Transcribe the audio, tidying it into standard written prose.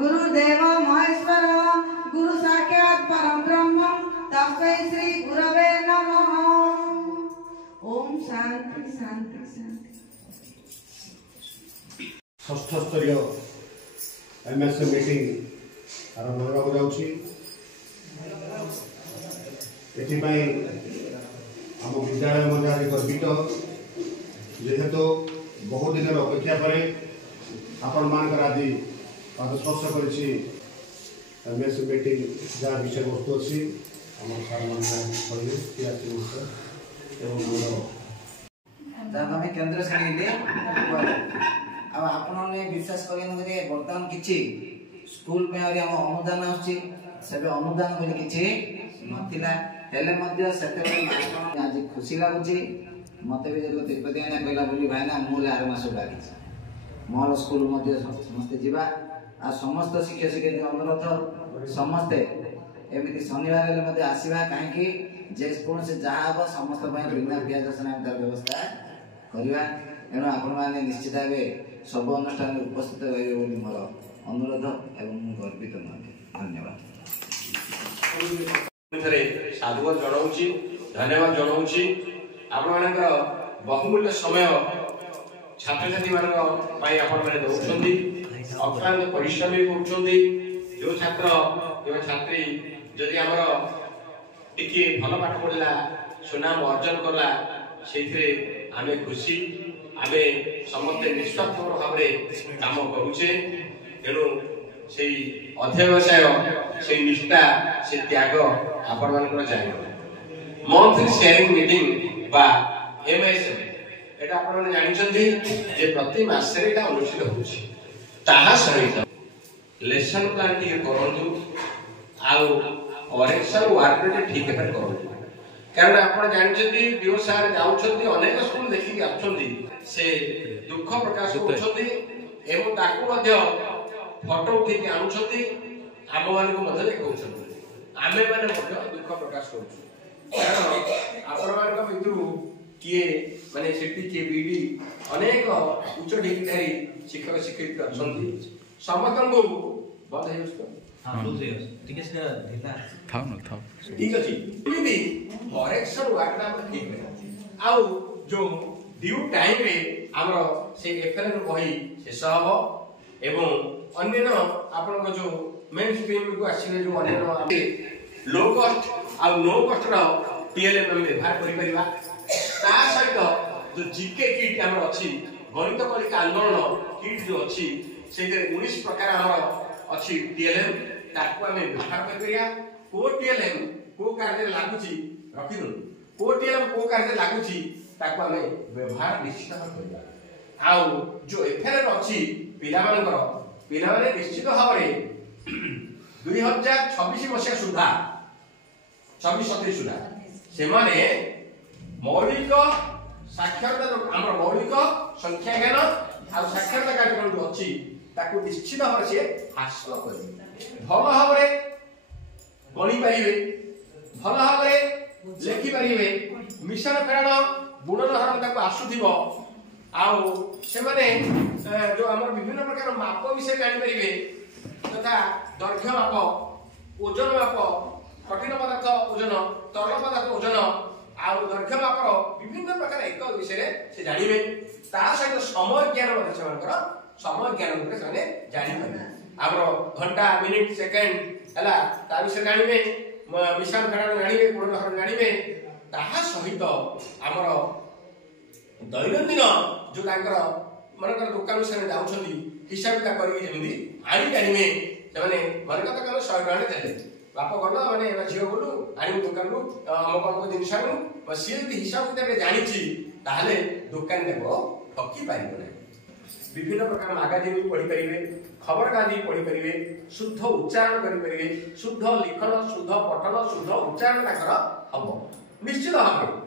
गुरुदेव महेश्वर गुरु साक्षात् परम ब्रह्म तस्मै श्री गुरवे नमः। ओम शांति शांति शांति। षष्ठ स्तरीय एमएसए मीटिंग आरंभ होगा जाउछि। एथिपाई आम विद्यालय मध्य गर्वित जेहेतु बहुत दिन अपेक्षा पर आपण मानकर आज पाद स्पर्श करिछि एमएसए मीटिंग जहाँ विषय वस्तु अच्छी आम सार मान कहले केंद्र श्रेणी आपने विश्वास करें बर्तमान किसी स्कूल में अनुदान आसबे अनुदान बोली किसी नथिला आज खुशी लगुच मत भी जो तिरुपति आना कहला बोली भाईना मुझे आर मास लगी मोर स्कूल समस्ते जावा आ समस्त शिक्षक शिक्षक अनुरोध समस्ते एमती शनिवार आसवा कहीं जेको जहाँ हम समस्त बिना पिज रसुण तार व्यवस्था करवा एणु आपण मैंने निश्चित भाव सब अनुष्ठान उपस्थित रही मोर अनुरोध एवं गर्वित धन्यवाद साधुवाद जनाऊँगी धन्यवाद जनाऊँगी आपण मानकर बहुमूल्य समय छात्र छात्री मान दौरान अक्लांत परिश्रम भी जो छात्र छात्री जदि आमर टिके भल पाठ पढ़ला सुनाम अर्जन कला से आम खुशी आम समस्ते निस्वार्थ भाव काम करुचे तेणु से अध्यवसाय से निष्ठा से त्याग आपण मान चाहिए मंथली शेयरिंग मीटिंग बा एमएसए एटा आपण जानछन्ती जे प्रति मासे एटा अनुष्ठित होछि ताहा सहित लेसन प्लान टी करंतु आउ करेक्शन वर्क टी ठीक है करंतु कारण आपण जानछन्ती व्यवसाय जाउछन्ती अनेक स्कूल देखि आछन्ती से दुख प्रकाश करछन्ती एवं ताकू मध्य फोटो उठी आनुछन्ती आम मान को मध्य देखौछन्ती आमे माने मध्य दुख प्रकाश करछु कारण आपण मान को मित्रु किए माने सेठी के बीडी अनेक उच्च डिग्रीधारी शिक्षक शिक्षित अछन्ती समस्तन को बंद है उसको हां ठीक है ठीक है ढीला था न था ठीक अछि भी करेक्शन वर्क ना ठीक है आउ जो ड्यू टाइम रे हमर से एफएल बही शेष हबो एवं अन्य आपण को जो मेन स्ट्रीम को आसीले जो अन्य लो कॉस्ट आ नो कॉस्ट रो टीएलएम में व्यवहार करि परिबा ता सहित जो जीके किट हमर अछि गणित कलिक आंदोलन किट जो अछि से 19 प्रकार हमर अछि टीएलएम ताकू हमें व्यवहार करि परिया को टीएलएम को कार्य लागुची रखि दो को टीएलएम को कार्य लागुची ताकू हमें व्यवहार निश्चित करिया आउ जो एफएल अछि पिला माने निश्चित भाव 2026 मसिया सुधा 26-27 सुधा से माने मौलिक साक्षरता हमर मौलिक संख्या ज्ञान आ साक्षरता कार्यक्रम जो अछि ताकू निश्चित भाव से हासिल करि भल भाव रे गणि पारिबे भल भाव रे लेखि पारिबे मिशन फेराण गुणन हरण ताकू आसुथिबो आउ से माने जो हमर विभिन्न प्रकार माप विषय जानि परिबे तथा दैर्घ्य माप ओजन माप कठिन पदार्थ ओजन तरल पदार्थ ओजन आउ दैर्घ्य माप विभिन्न प्रकार एक विषय से जानिबे ता सहित समय ज्ञान समय ज्ञान से जानि पाबे हमर घंटा मिनिट सेकंड हला ता विषय जानिबे मिशन फेराण जानिबे गुणन हरण जानिबे ताहा सहित हमर दैनंदिन जो तांकर मनकर दुकान से जाउछन्ती हिसाब का करी जेमि आनी जानिमे से माने मनका तक 100 टका देले बाप गलो माने झियो गलो आनी दुकान रो हमको जिनिस आनु सी हिसाब किताब जानिछि ताहले दुकान देबो ठकी पाइबो नै विभिन्न प्रकार मैगजीन पढ़ी परिबे खबर कागज पढ़ी परिबे शुद्ध उच्चारण करि परिबे शुद्ध लिखन शुद्ध पठन शुद्ध उच्चारण ताकर हबो निश्चित भाबे